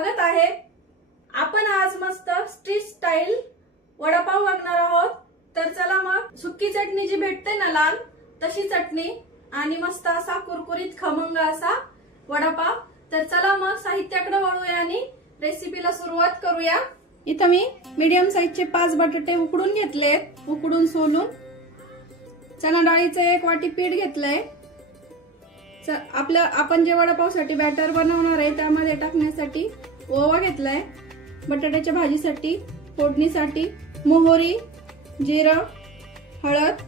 स्वागत आहे। आपण आज मस्त स्ट्रीट स्टाईल वडापाव बघणार आहोत। तर चला मग सुकी चटणी जी भेटते ना लाल तशी चटणी आणि मस्त असा कुरकुरीत खमंग असा वडापाव। तर चला मग साहित्याकडे वळूया आणि रेसिपीला सुरुवात करूया। इथे मी मीडियम साइजचे 5 बटाटे उकडून घेतलेत, उकडून सोलून। चणा डाळीचे 1 वाटी पीठ घेतलंय। आपण जे वडापावसाठी बॅटर बनवणार आहे त्यामध्ये टाकण्यासाठी ओवा घेतलाय। बटाट्याच्या भाजीसाठी फोडणीसाठी मोहरी, जिरं, हळद,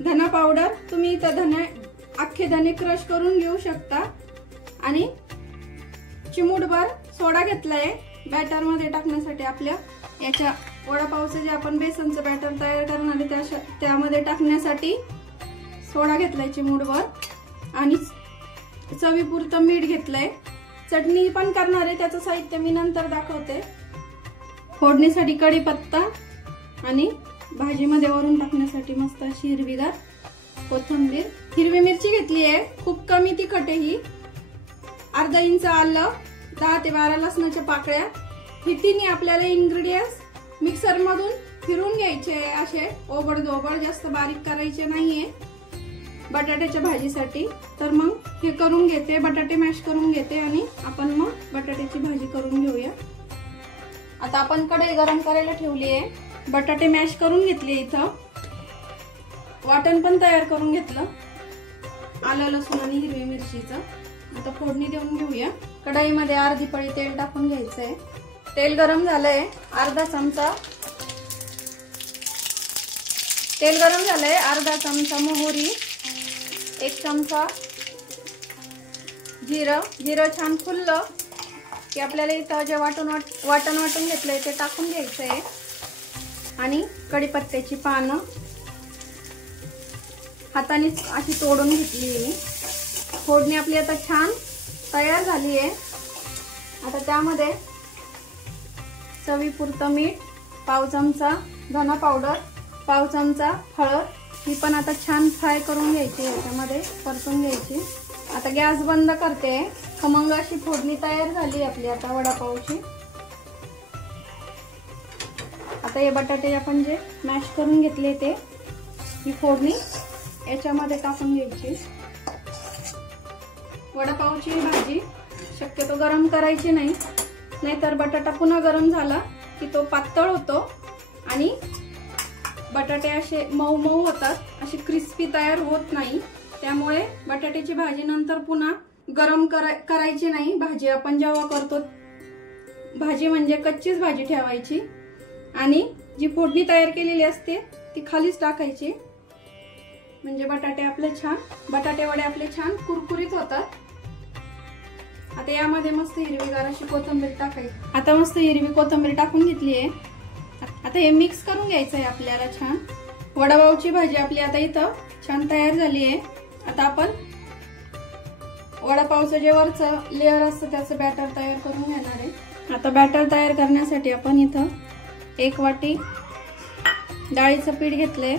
धना पावडर, तुम्ही इथे अख्खे धने क्रश करून घेऊ शकता आणि चिमूटभर सोडा घेतलाय बॅटर मध्ये टाकण्यासाठी। आपल्या याच्या वडापावचे जे आपण बेसनचं बॅटर तयार करणार आहे त्यामध्ये टाकण्यासाठी सोडा घेतलाय चिमूटभर आणि चवीपुरतं मीठ घेतलंय। चटणी पण करणार आहे त्याचं साहित्य मी नंतर दाखवते। फोडणीसाठी कढीपत्ता आणि भाजीमध्ये वरून टाकण्यासाठी मस्त अशी हिरवीगार कोथिंबीर। हिरवी मिरची घेतली आहे, खूप कमी तिखट आहे ही। अर्धा इंच आलं, 10 ते 12 लसणाच्या पाकळ्या। ही तिन्ही आपल्याला इंग्रेडियंट्स मिक्सर मधून फिरून घ्यायचे, असे ओबडधोबड, जास्त बारीक करायचे नाहीये बटाट्याच्या भाजीसाठी। तर मग हे करून घेते, बटाटे मॅश करून घेते आणि आपण मग बटाट्याची भाजी करून घेऊया। आता आपण कढई गरम करायला ठेवली आहे, बटाटे मॅश करून घेतले। इथं वाटण पण तयार करून घेतलं, आलं लसूण आणि हिरवी मिरचीचं। आता फोडणी देऊन घेऊया। कढईमध्ये अर्धी पळी तेल टाकून घ्यायचंय। तेल गरम झालंय, अर्धा चमचा तेल गरम झालंय, अर्धा चमचा मोहरी, 1 चमचा जिरं छान फुललं की आपल्याला इथं जे वाटण घेतलंय ते टाकून घ्यायचंय आणि कढीपत्त्याची पानं हाताने अशी तोडून घेतली मी। फोडणी आपली आता छान तयार झाली आहे। आता त्यामध्ये चवीपुरतं मीठ, पाव चमचा धना पावडर, पाव चमचा हळद, ही पण आता छान फ्राय करून घ्यायची, याच्यामध्ये परतून घ्यायची। आता गॅस बंद करते। खमंग अशी फोडणी तयार झाली आपली आता वडापावची। आता हे बटाटे आपण जे मॅश करून घेतले ते ही फोडणी याच्यामध्ये टाकून घ्यायची। वडापावची भाजी शक्यतो गरम करायची नाही, नाहीतर बटाटा पुन्हा गरम झाला की तो पातळ होतो आणि बटाटे असे मऊ मऊ होतात, अशी क्रिस्पी तयार होत नाही। त्यामुळे बटाट्याची भाजी नंतर पुन्हा गरम करायची नाही। भाजी आपण जेव्हा करतो भाजी म्हणजे कच्चीच भाजी ठेवायची आणि जी फोडणी तयार केलेली असते ती खालीच टाकायची, म्हणजे बटाटे वडे आपले छान कुरकुरीत होतात। आता यामध्ये मस्त हिरवीगार अशी कोथिंबीर टाकायची। आता मस्त हिरवी कोथिंबीर टाकून घेतली आहे। आता हे मिक्स करून घ्यायचं आहे आपल्याला छान। वडापावची भाजी आपली आता इथं छान तयार झाली आहे। आता आपण वडापावचं जे वरचं लेअर असतं त्याचं बॅटर तयार करून घेणार आहे। आता बॅटर तयार करण्यासाठी आपण इथं 1 वाटी डाळीचं पीठ घेतलंय,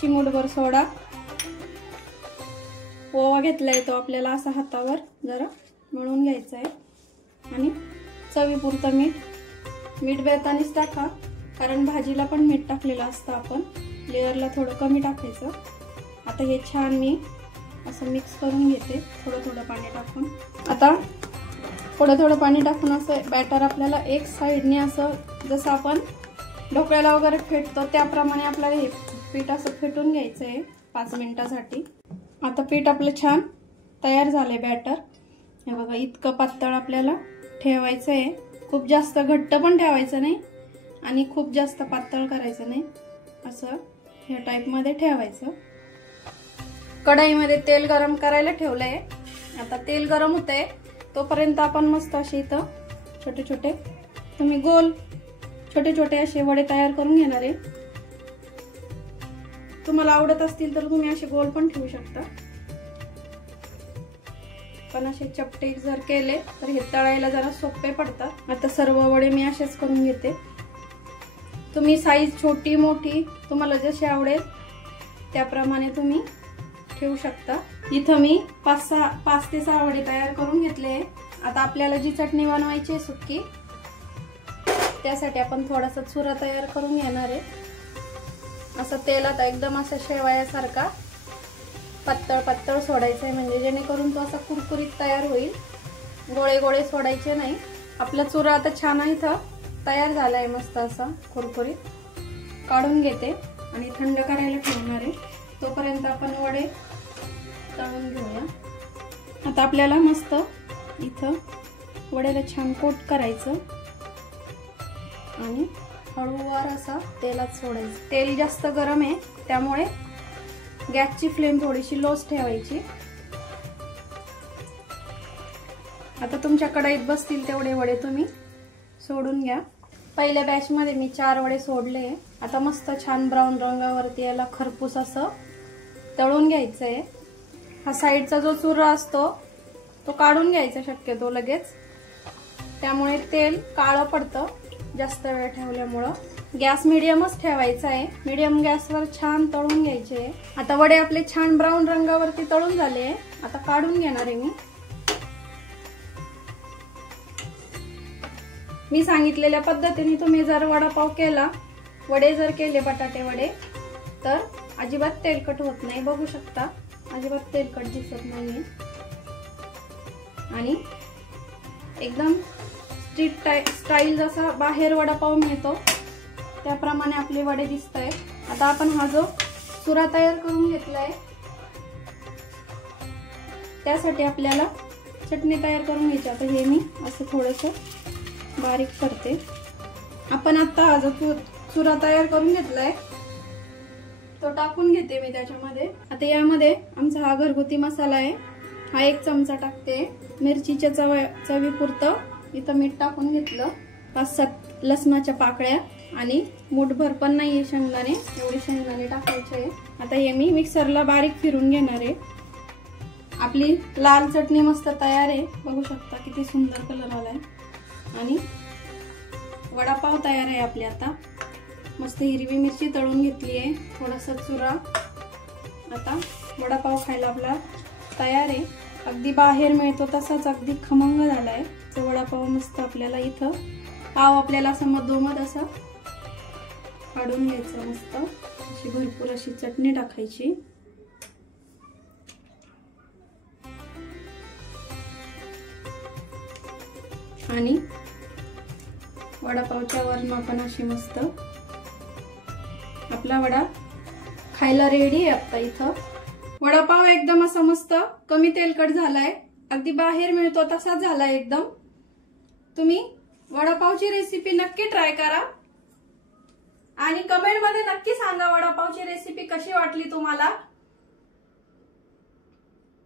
चिमूटभर सोडा, ओवा घेतलाय, तो आपल्याला असा हातावर जरा मळून घ्यायचा आहे आणि चवीपुरतं मीठ बेतानीच टाका, कारण भाजीला पण मीठ टाकलेलं असतं आपण, लेअरला थोडं कमी टाकायचं। आता हे छान मी असं मिक्स करून घेते, थोडं पाणी टाकून। आता थोडं पाणी टाकून असं बॅटर आपल्याला एक साइडने असं जसं आपण ढोकळ्याला वगैरे फेटतो त्याप्रमाणे आपल्याला हे पीठ असं फेटून घ्यायचं आहे 5 मिनिटासाठी। आता पीठ आपलं छान तयार झालंय बॅटर। हे बघा, इतकं पातळ आपल्याला ठेवायचं आहे, खूप जास्त घट्ट पण ठेवायचं नाही आणि खूप जास्त पातळ करायचं नाही, असं ह्या टाइप मध्ये ठेवायचं। कढईमध्ये तेल गरम करायला ठेवलंय। आता तेल गरम होतंय तोपर्यंत आपण मस्त असे इथं छोटे तुम्ही गोल छोटे असे वडे तयार करून घेणार आहे। तुम्हाला आवडत असतील तर तुम्ही असे गोल पण ठेवू शकता, पण असे चपटे जर केले तर हे तळायला जरा सोपे पडतात। आता सर्व वडे मी असेच करून घेते। तुम्ही साईज छोटी मोठी तुम्हाला जशी आवडेल त्याप्रमाणे तुम्ही ठेवू शकता। इथं मी 5 ते 6 वडे तयार करून घेतले आता आपल्याला जी चटणी बनवायची आहे सुक्की, त्यासाठी आपण थोडासा चुरा तयार करून घेणार आहे. असं तेलात एकदम असं शेवयासारखा पातळ पातळ सोडायचं आहे, म्हणजे जेणेकरून तो असा कुरकुरीत तयार होईल. गोळे गोळे सोडायचे नाही. आपला चुरा आता छान इथं तयार झालाय, मस्त असा कुरकुरीत. काढून घेते आणि थंड करायला ठेवणार आहे. तोपर्यंत आपण वडे तळून घेऊया. आता आपल्याला मस्त इथं वड्याला छान कोट करायचं आणि हळूवार असा तेलात सोडायचं. तेल जास्त गरम आहे, त्यामुळे गॅसची फ्लेम थोडीशी लोच ठेवायची. आता तुमच्या कढईत बसतील तेवढे वडे तुम्ही सोडून घ्या. पहिल्या बॅच मध्ये मी 4 वडे सोडले. आता मस्त छान ब्राऊन रंगावरती याला खरपूस असं तळून घ्यायचंय. हा साईडचा जो चुरा असतो तो काढून घ्यायचा शक्यतो लगेच, त्यामुळे तेल काळं पडतं जास्त वेळ ठेवल्यामुळं. गॅस मिडियमच ठेवायचा आहे. मिडियम गॅसवर छान तळून घ्यायचे. आता वडे आपले छान ब्राऊन रंगावरती तळून झाले. आता काढून घेणार आहे मी सांगितलेल्या पद्धतीने तुम्ही जर वडापाव केला, वडे जर केले बटाटे वडे, तर अजिबात तेलकट होत नाही. बघू शकता, अजिबात तेलकट दिसत नाहीये आणि एकदम स्ट्रीट स्टाईल जसा बाहेर वडापाव मिळतो त्याप्रमाणे आपले वडे दिसत आहेत. आता आपण हा जो चुरा तयार करून घेतलाय, त्यासाठी आपल्याला चटणी तयार करून घ्यायची. आता हे मी असं थोडंसं बारीक करते. आपण आता हा जो चुरा तयार करून घेतलाय तो टाकून घेते मी त्याच्यामध्ये. आता यामध्ये आमचा हा घरगुती मसाला आहे, हा 1 चमचा टाकते. मिरचीच्या चवीपुरतं इथं मीठ टाकून घेतलं. 5-7 लसणाच्या पाकळ्या आणि मूठभर पण नाहीये शेंगदाणे, एवढे शेंगदाणे टाकायचे. आता हे मी मिक्सरला बारीक फिरून घेणार आहे. आपली लाल चटणी मस्त तयार आहे. बघू शकता किती सुंदर कलर आलाय आणि वडापाव तयार आहे आपले. आता मस्त हिरवी मिरची तळून घेतली आहे, थोडासा चुरा. आता वडापाव खायला आपला तयार आहे. अगदी बाहेर मिळतो तसाच अगदी खमंग झालाय तो वडापाव. मस्त आपल्याला इथं पाव आपल्याला असं मधोमध असं काढून घ्यायचं. मस्त अशी भरपूर अशी चटणी टाकायची आणि वडापावच्या वरून आपण अशी मस्त आपला वडा खायला रेडी आहे. आता इथं वडापाव एकदम असा मस्त कमी तेलकट झालाय, अगदी बाहेर मिळतो तसाच झालाय एकदम. तुम्ही वडापावची रेसिपी नक्की ट्राय करा आणि कमेंट मध्ये नक्की सांगा वडापावची रेसिपी कशी वाटली तुम्हाला.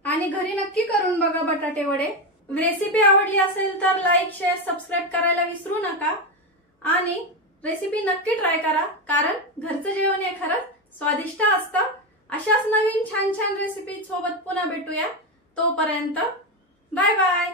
आणि घरी नक्की करून बघा बटाटे वडे. रेसिपी आवडली असेल तर लाईक, शेअर, सबस्क्राईब करायला विसरू नका आणि रेसिपी नक्की ट्राय करा, कारण घरचं जेवण हे खरंच स्वादिष्ट असतं. अशाच नवीन छान छान रेसिपी सोबत पुन्हा भेटूया. तोपर्यंत बाय बाय.